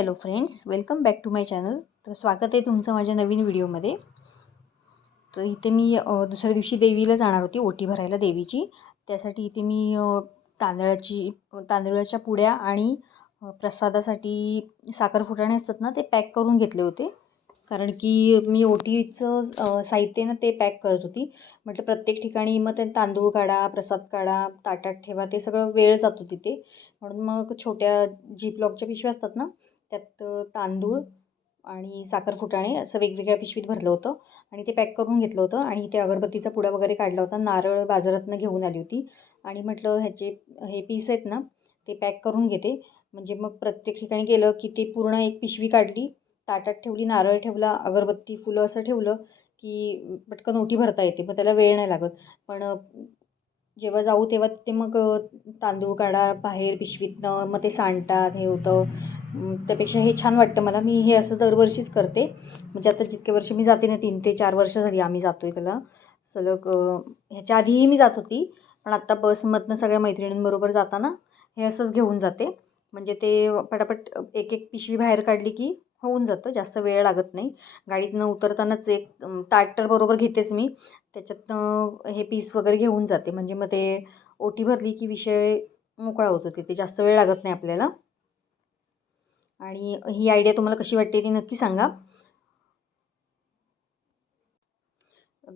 Hello friends, welcome back to my channel. तर स्वागत आहे तुमचं माझ्या नवीन व्हिडिओमध्ये. तर इथे मी दुसऱ्या दिवशी देवीला जाणार होती, ओटी भरायला देवीची. त्यासाठी इथे मी तांदळाच्या पुड्या आणि प्रसादासाठी साखर फुटाणे असतात ना, ते पॅक करून घेतले होते. कारण की मी ओटीचं साहित्य ना ते पॅक करत होती. म्हटलं प्रत्येक ठिकाणी मग ते तांदूळ काढा, प्रसाद काढा, ताटात ठेवा, ते सगळं वेळ जातो तिथे. म्हणून मग छोट्या झिपलॉकच्या पिशव्या असतात ना, त्यात तांदूळ आणि साखर फुटाणे असं वेगवेगळ्या पिशवीत भरलं होतं आणि ते पॅक करून घेतलं होतं. आणि ते अगरबत्तीचा पुडा वगैरे काढला होता. नारळ बाजारातनं घेऊन आली होती आणि म्हटलं हे पीस आहेत ना, ते पॅक करून घेते. म्हणजे मग प्रत्येक ठिकाणी गेलं की ते पूर्ण एक पिशवी काढली, ताटात ठेवली, नारळ ठेवला, अगरबत्ती, फुलं असं ठेवलं की पटकन ओटी भरता येते. मग त्याला वेळ नाही लागत. पण जेव्हा जाऊ तेव्हा तिथे मग तांदूळ काढा बाहेर पिशवीतनं, मग ते सांडतात, हे होतं. त्यापेक्षा हे छान वाटतं मला. मी हे असं दरवर्षीच करते. म्हणजे आता जितके वर्ष मी जाते ना, 3 ते 4 वर्ष झाली आम्ही जातो आहे त्याला सलग. ह्याच्या आधीही मी जात होती, पण आत्ता बसमधनं सगळ्या मैत्रिणींबरोबर जाताना हे असंच घेऊन जाते. म्हणजे ते पटापट एक एक पिशवी बाहेर काढली की होऊन जातं, जास्त वेळ लागत नाही. गाडीतनं उतरतानाच एक ताट तर बरोबर घेतेच मी, त्याच्यातनं हे पीस वगैरे घेऊन जाते. म्हणजे मग ते ओटी भरली की विषय मोकळा होतो. तिथे जास्त वेळ लागत नाही आपल्याला. आणि ही आयडिया तुम्हाला कशी वाटते ती नक्की सांगा.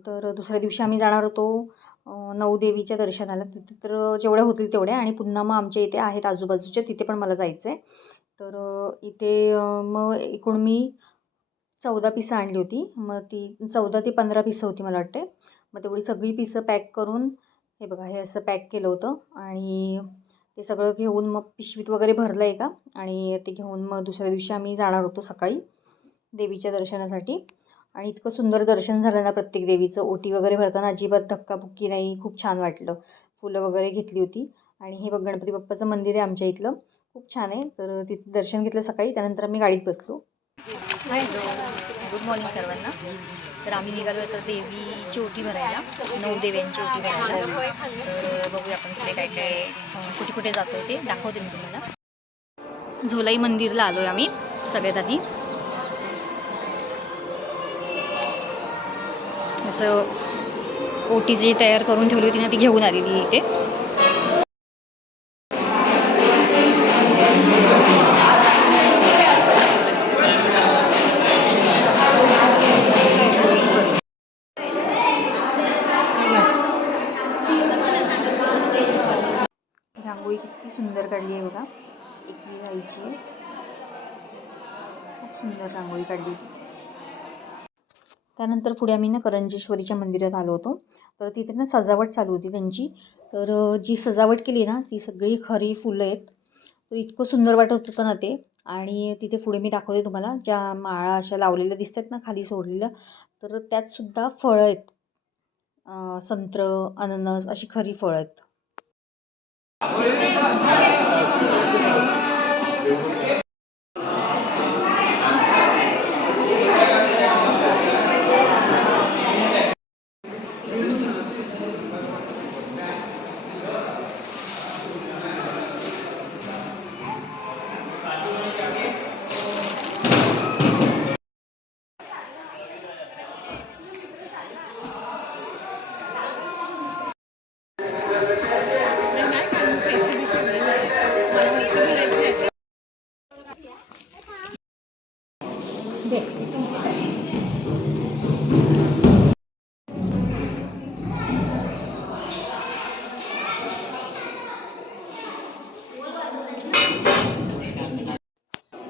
तर दुसऱ्या दिवशी आम्ही जाणार होतो नवदेवीच्या दर्शनाला. तिथे तर जेवढ्या होतील तेवढ्या, आणि पुन्हा मग आमच्या इथे आहेत आजूबाजूच्या, तिथे पण मला जायचं आहे. तर इथे मग एकूण मी 14 पिसं आणली होती. मग ती 14 ते 15 पिसं होती मला वाटते. मग तेवढी सगळी पिसं पॅक करून, हे बघा हे असं पॅक केलं होतं. आणि ते सगळं घेऊन मग पिशवीत वगैरे भरलं आहे का, आणि ते घेऊन मग दुसऱ्या दिवशी आम्ही जाणार होतो सकाळी देवीच्या दर्शनासाठी. आणि इतकं सुंदर दर्शन झालं ना प्रत्येक देवीचं. ओटी वगैरे भरताना अजिबात धक्काबुक्की नाही, खूप छान वाटलं. फुलं वगैरे घेतली होती. आणि हे बघ गणपती बाप्पाचं मंदिर आहे आमच्या इथलं, खूप छान आहे. तर तिथे दर्शन घेतलं सकाळी. त्यानंतर आम्ही गाडीत बसलो. हॅलो, गुड मॉर्निंग सर्वांना. तर आम्ही निघालो आहे तर देवीची ओटी भरायला, 9 देव्यांची ओटी भरायला. तर बघूया आपण पुढे काय काय कुठे कुठे जातो आहे ते दाखवते मी तुम्हाला. झोलाई मंदिरला आलो आहे आम्ही सगळ्यात आधी. असं ओटी जी तयार करून ठेवली होती ना, ती घेऊन आलेली इथे. रांगोळी किती सुंदर काढली आहे बघा, एकवी जायची. खूप सुंदर रांगोळी काढली होती. त्यानंतर पुढे आम्ही ना करंजेश्वरीच्या मंदिरात आलो होतो. तर तिथे ना सजावट चालू होती त्यांची. तर जी सजावट केली ना, ती सगळी खरी फुलं आहेत. तर इतकं सुंदर वाटत होतं ना ते. आणि तिथे पुढे मी दाखवते तुम्हाला, ज्या माळा अशा लावलेल्या दिसतात ना खाली सोडलेल्या, तर त्यातसुद्धा फळं आहेत. संत्र, अननस अशी खरी फळं आहेत.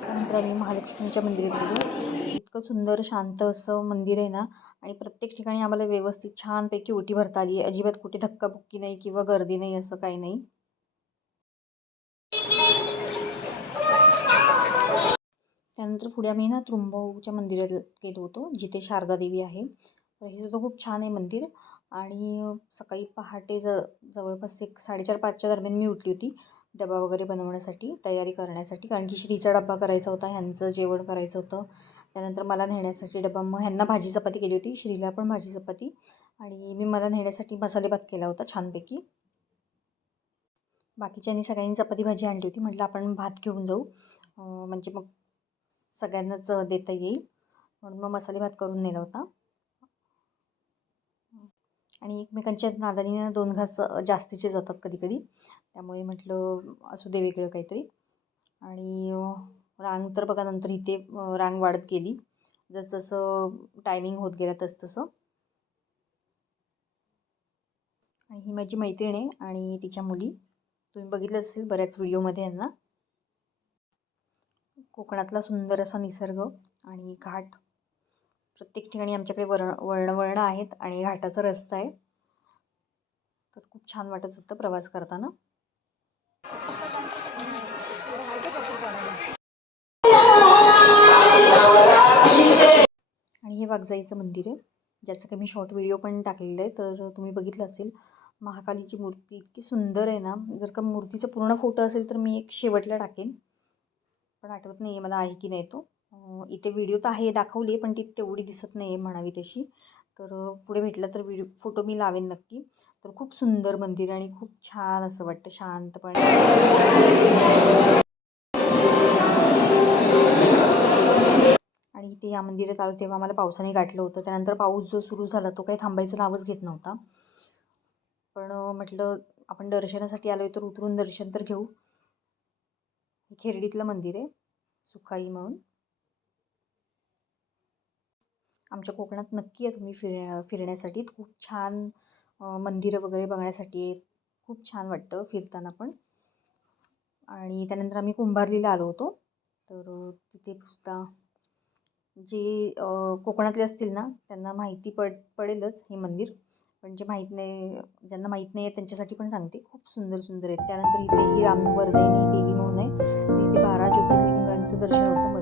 त्यानंतर आम्ही महालक्ष्मीच्या मंदिरात गेलो. इतकं सुंदर शांत असं मंदिर आहे ना. आणि प्रत्येक ठिकाणी आम्हाला व्यवस्थित छानपैकी ओटी भरता आली आहे. अजिबात कुठे धक्काबुक्की नाही किंवा गर्दी नाही, असं काही नाही. त्यानंतर पुढे आम्ही ना त्र्यंबकच्या मंदिरात गेलो होतो, जिथे शारदा देवी आहे. तर हे सुद्धा खूप छान आहे मंदिर. आणि सकाळी पहाटे जवळपास 4:30-5च्या दरम्यान मी उठली होती, डबा वगैरे बनवण्यासाठी, तयारी करण्यासाठी. कारण की श्रीचा डबा करायचा होता, ह्यांचं जेवण करायचं होतं. त्यानंतर मला नेण्यासाठी डबा, मग ह्यांना भाजी चपाती केली होती, श्रीला पण भाजी चपाती. आणि मी मला नेण्यासाठी मसाले भात केला होता छानपैकी. बाकीच्यांनी सगळ्यांनी चपाती भाजी आणली होती. म्हटलं आपण भात घेऊन जाऊ, म्हणजे मग सगळ्यांनाच देता येईल म्हणून मग मसाले भात करून नेला होता. आणि एकमेकांच्या नादानीनं 2 घास जास्तीचे जातात कधी कधी, त्यामुळे म्हटलं असू दे वेगळं काहीतरी. आणि रांग तर बघा नंतर इथे रांग वाढत गेली जसजसं टायमिंग होत गेला तसं. आणि ही माझी मैत्रीण आहे आणि तिच्या मुली, तुम्ही बघितलं असेल बऱ्याच व्हिडिओमध्ये यांना. कोकणातला सुंदर असा निसर्ग आणि घाट, प्रत्येक ठिकाणी आमच्याकडे वळणं आहेत आणि घाटाचा रस्ता आहे, तर खूप छान वाटत होतं प्रवास करताना. आणि हे वाघजाईचं मंदिर आहे, ज्याचं काही मी शॉर्ट व्हिडिओ पण टाकलेलं आहे, तर तुम्ही बघितलं असेल. महाकालीची मूर्ती इतकी सुंदर आहे ना, जर का मूर्तीचा पूर्ण फोटो असेल तर मी एक शेवटला टाकेन, पण आठवत नाही आहे मला आहे की नाही तो. इथे व्हिडिओ तर आहे, दाखवली आहे, पण ती तेवढी दिसत नाही आहे म्हणावी तशी. तर पुढे भेटला तर फोटो मी लावेन नक्की. तर खूप सुंदर मंदिर आणि खूप छान असं वाटतं शांतपणे. आणि इथे या मंदिरात आलो तेव्हा आम्हाला पावसाने गाठलं होतं. त्यानंतर पाऊस जो सुरू झाला तो काही थांबायचं नावच घेत नव्हता. पण म्हटलं आपण दर्शनासाठी आलो आहे तर उतरून दर्शन तर घेऊ. हे खेरडीतलं मंदिर आहे, सुखाई म्हणून. आमच्या कोकणात नक्की आहे तुम्ही फिरण्यासाठी. खूप छान मंदिरं वगैरे बघण्यासाठी आहेत. खूप छान वाटतं फिरताना पण. आणि त्यानंतर आम्ही कुंभारलीला आलो होतो, तर तिथे सुद्धा जे कोकणातले असतील ना त्यांना माहिती पडेलच हे मंदिर, पण जे माहीत नाही, ज्यांना माहीत नाही आहे त्यांच्यासाठी पण सांगते. खूप सुंदर सुंदर आहेत. त्यानंतर इथे ही रामवर्धिनी देवी म्हणून आहे, तर इथे 12 ज्योतिर्लिंगांचं दर्शन होतं.